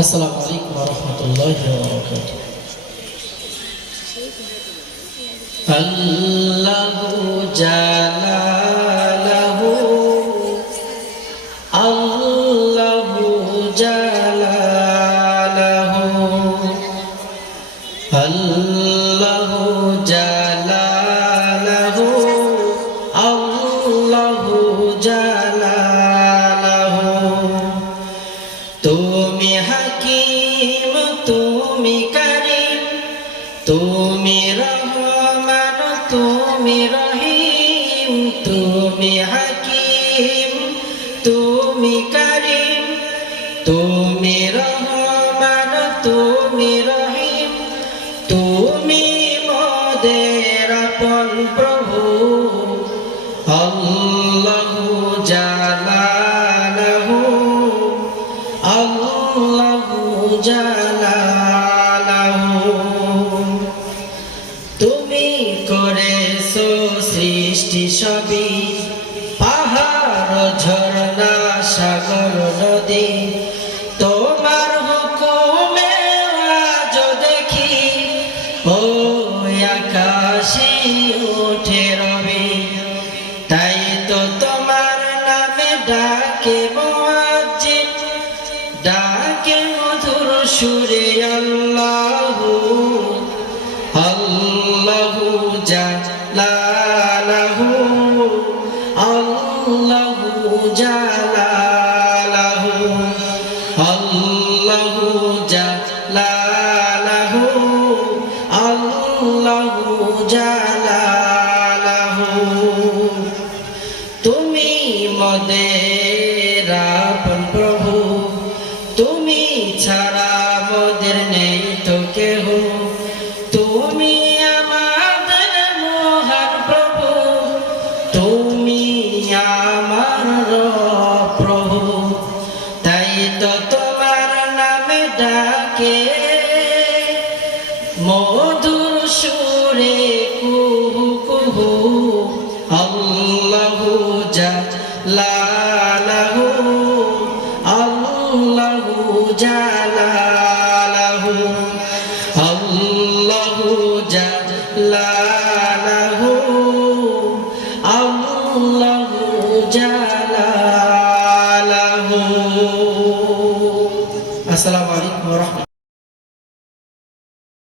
আসসালামু আলাইকুম ওয়া রাহমাতুল্লাহি ওয়া বারাকাতুহু। আল্লাহু জালালাহু আল্লাহু জালালাহু আল্লাহু জালালাহু আল্লাহু জালালাহু। তুমি হাকিম, তুমি কারীম, তুমি রহমান, তুমি রহিম। তুমি হাকিম, তুমি কারীম, তুমি রহমান, তুমি রহিম। তুমি মোদের আপন প্রভু। আল্লাহু জালালাহু আল্লাহু জালালাহু। তুমি করেছো সৃষ্টি সবই, পাহাড় ঝরনা সাগর নদী। তোমার হুকুমে আজ দেখি ও আকাশে ওঠে রবি। তাই তো তোমার নামে ডাকে মুয়াজ্জিন, ডাকে মধুর সুরে আল্লাহু। আল্লাহু জালালাহু আল্লাহু জালালাহু আল্লাহু জালালাহু আল্লাহু জালালাহু। তুমি মোদের আপন প্রভু, তুমি ছাড়া মোদের নেই তো কেহ। তুমি আমাদের মহান প্রভু, তুমি আমার প্রভু। তাই তো তোমার নামে ডাকে মধুর সুরে কুহু কুহু। আল্লাহু জালালাহু আল্লাহু জালালাহু আল্লাহু জালালাহু